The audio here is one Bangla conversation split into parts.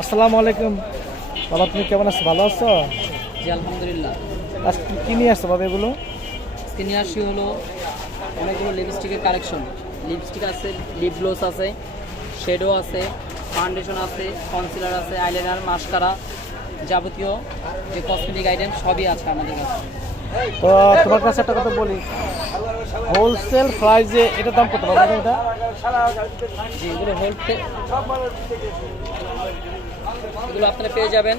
আসসালামু আলাইকুম বাবা, তুমি কেমন আছো? ভালো আছো? জি আলহামদুলিল্লাহ। আজকে কি নিয়ে আসছো বাবা এগুলো? আজকে নিয়ে আসি হলো অনেকগুলো লিপস্টিকের কালেকশন। লিপস্টিক আছে, লিপ গ্লোস আছে, শেডো আছে, ফাউন্ডেশন আছে, কনসিলার আছে, আইলাইনার, মাস্কারা, যাবতীয় যে কসমেটিক আইটেম সবই আছে আমাদের কাছে। তো তোমার কাছে একটা কথা বলি, হোলসেল প্রাইসে এটার দাম কত বাবা এটা? যে এগুলো এগুলো আপনারা পেয়ে যাবেন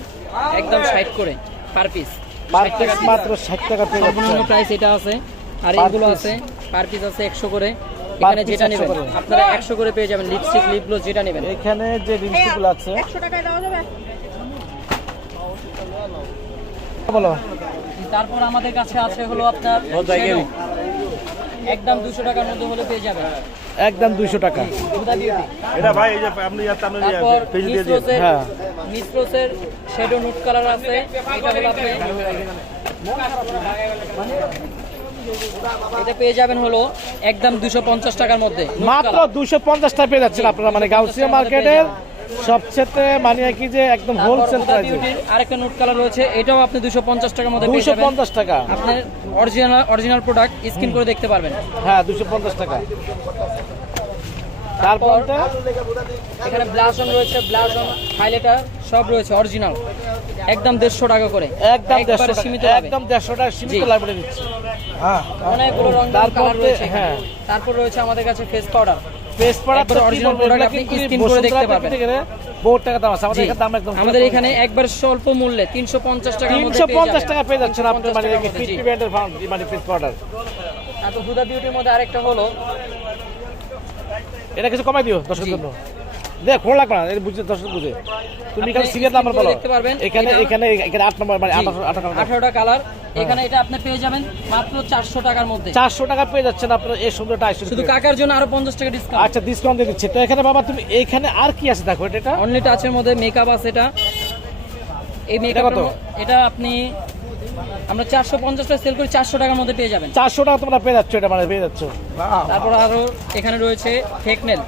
একদম 60 করে পার পিস। পার পিস মাত্র 60 টাকা পেয়ে যাচ্ছে। সর্বনিম্ন প্রাইস এটা আছে। আর Per এগুলো piece? আছে পার পিস আছে 100 করে। Per এখানে piece যেটা 100 নেবেন করে? আপনারা 100 করে পেয়ে যাবেন। লিপস্টিক, লিপ গ্লোস যেটা নেবেন। এখানে যে লিপস্টিকগুলো আছে 100 টাকায় দেওয়া যাবে? বলো। তারপর আমাদের কাছে আছে হলো আপনার shadow। একদম 200 টাকার মধ্যে হলে পেয়ে যাবেন। একদম 200 টাকা। হুদা বিউটি। এটা ভাই এই যে আপনি তারপর পেজ দিয়ে দিন। হ্যাঁ মিসরোসের শ্যাডো নুট কালার আছে। এটা হলো আপনি এটা পেয়ে যাবেন হলো একদম 250 টাকার মধ্যে। nude মাত্র color। 250 টাকা পেয়ে যাচ্ছেন আপনারা, মানে গাউসিয়া মার্কেটের সবচেয়ে মানে কি যে একদম তারপর হোলসেল হুদা প্রাইসে বিউটির আরেকটা নুট কালার রয়েছে, এটাও আপনি 250 টাকার মধ্যে পেয়ে যাবেন। 250 টাকা। আপনার অরিজিনাল প্রোডাক্ট স্ক্রিন করে দেখতে পারবেন। হ্যাঁ 250 টাকা। তারপর এখানে ব্লাশ অন রয়েছে, ব্লাশ অন, হাইলাইটার সব রয়েছে অরিজিনাল। একদম 150 টাকা করে। একদম 150 একবারে টাকা, সীমিত ভাবে। একদম 150 টাকা সীমিত জি। লাইব্রেরি দিচ্ছে। হ্যাঁ অনেকগুলো রং তারপর কালার রয়েছে এখানে। হ্যাঁ তারপর রয়েছে আমাদের কাছে ফেস পাউডার। পেজ পড়া তো একবারে original product আপনি skin করে দেখতে পারবেন। বহুত টাকা দাম আছে আমাদের জি, এখানে, দাম একদম আমাদের এখানে একবার স্বল্প মূল্যে 350 টাকার মধ্যে পেয়ে 350 যাবেন। টাকা পেয়ে যাচ্ছেন আপনি, 350 মানে টাকার মধ্যে, জি। 50 ব্র্যান্ডের মানে পেজ পাউডার। আর তো হুদা বিউটির মধ্যে আরেকটা হলো এটা কিছু কমাই দিও দর্শকের জি। জন্য। দেখ ফোন লাগবে না, এটা বুঝে দর্শক বুঝে। তুমি আপনি এখানে সিরিয়াল নাম্বার skin করে বলো। দেখতে পারবেন। এখানে এটা- এখানে এখানে 8 নম্বর মানে জি, 18 18টা কালার। এখানে এটা আপনি পেয়ে যাবেন মাত্র 400 টাকার মধ্যে। 400 টাকা পেয়ে যাচ্ছেন আপনার এই সুন্দরটা আইসুন। শুধু কাকার জন্য আরো 50 টাকা ডিসকাউন্ট। আচ্ছা ডিসকাউন্ট দিয়ে দিচ্ছে। তো এখানে বাবা তুমি এইখানে আর কি আছে দেখো এটা? অনলি টাচের মধ্যে মেকআপ আছে এটা। এই মেকআপ কত? এটা আপনি আমরা 450 টাকা সেল করি, 400 টাকার মধ্যে পেয়ে যাবেন। 400 টাকা তোমরা পেয়ে যাচ্ছ, এটা মানে পেয়ে যাচ্ছ। তারপর আরো এখানে রয়েছে ফেকনেল।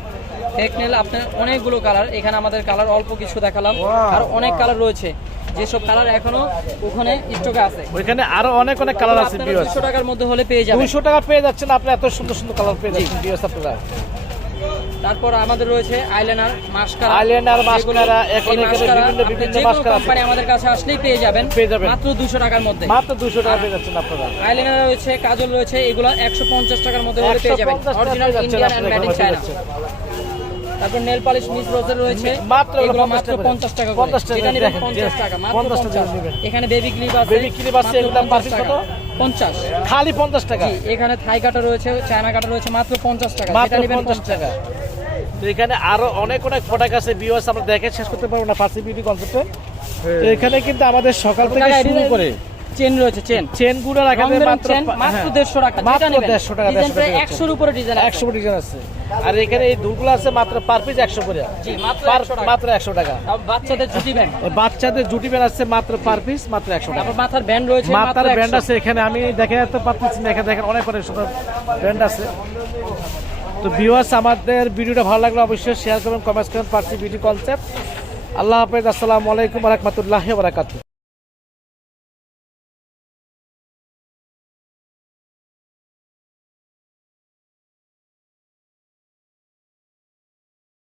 ফেকনেল আপনার অনেকগুলো কালার, এখানে আমাদের কালার অল্প কিছু দেখালাম। আর অনেক কালার রয়েছে, যেসব কালার এখনো ওখানে স্টকে আছে। ওইখানে আরো অনেক অনেক কালার আছে আপনারা ভিউয়ার্স। 200 টাকার মধ্যে হলে পেয়ে যাবেন। 200 টাকা পেয়ে যাচ্ছেন আপনি, এত সুন্দর সুন্দর কালার পেয়ে যাচ্ছেন ভিউয়ার্স আপনারা। তারপর আমাদের রয়েছে আইলাইনার, মাস্কারা। আইলাইনার, মাস্কারা, এখন এখানে বিভিন্ন মাস্কারা আছে। কোম্পানি আমাদের কাছে আসলেই পেয়ে যাবেন পেয়ে যাবেন। মাত্র 200 টাকার মধ্যে। মাত্র 200 টাকা পেয়ে যাচ্ছেন আপনারা। আইলাইনার রয়েছে, কাজল রয়েছে, এগুলো 150 টাকার মধ্যে হলে পেয়ে যাবেন। 150 টাকা অরিজিনাল পেয়ে যাচ্ছেন ইন্ডিয়ান এন্ড আপনারা, মেড ইন এখানে চায়না। পেয়ে যাচ্ছেন। তারপর নেল পলিশ মিস রোজের রয়েছে, মাত্র এগুলো 50 মাত্র টাকা করে। 50 টাকা করে। 50 টাকা যেটা নেবেন দেখেন, 50 টাকা, মাত্র 50 টাকা 50। নেবেন। এখানে বেবি ক্লিপ আছে, বেবি ক্লিপ আছে, মাত্র এগুলো দাম 50 কত? 50। খালি 50 টাকা। জি, এখানে থাই কাটা রয়েছে, চায়না কাটা রয়েছে, মাত্র 50 টাকা। মাত্র যেটা নেবেন 50 টাকা। তো এখানে আরো অনেক অনেক প্রোডাক্ট আছে ভিউয়ার্স, আমরা দেখে শেষ করতে পারবো না ফার্সি বিউটি কনসেপ্টে। তো এখানে কিন্তু আমাদের সকাল থেকে শুরু করে চেন রয়েছে, চেন চেন গুলো রাখা যায় মাত্র মাত্র 150 টাকা। মাত্র যেটা নেবেন 150 টাকা, 150 টাকা। 100 এর উপরে ডিজাইন আছে। 100 ডিজাইন আছে। আর এখানে এই দুগুলো আছে মাত্র পার পিস 100 করে। জি, মাত্র পার 100 টাকা। মাত্র 100 টাকা। তারপর বাচ্চাদের জুটি ব্যান্ড, ওই বাচ্চাদের জুটি ব্যান্ড আছে মাত্র পার পিস মাত্র 100 টাকা। তারপর মাথার ব্যান্ড রয়েছে মাত্র মাথার 100। ব্যান্ড আছে এখানে, আমি দেখে যেতে পারতেছি না, এখানে দেখেন অনেক অনেক সুন্দর ব্যান্ড আছে। তো ভিউয়ার্স, আমাদের ভিডিওটা ভালো লাগলে অবশ্যই শেয়ার করবেন, কমেন্টস করবেন। ফার্সি বিউটি কনসেপ্ট। আল্লাহ হাফেজ, আসসালামু আলাইকুম ওয়া রাহমাতুল্লাহি ওয়া বারাকাতুহু।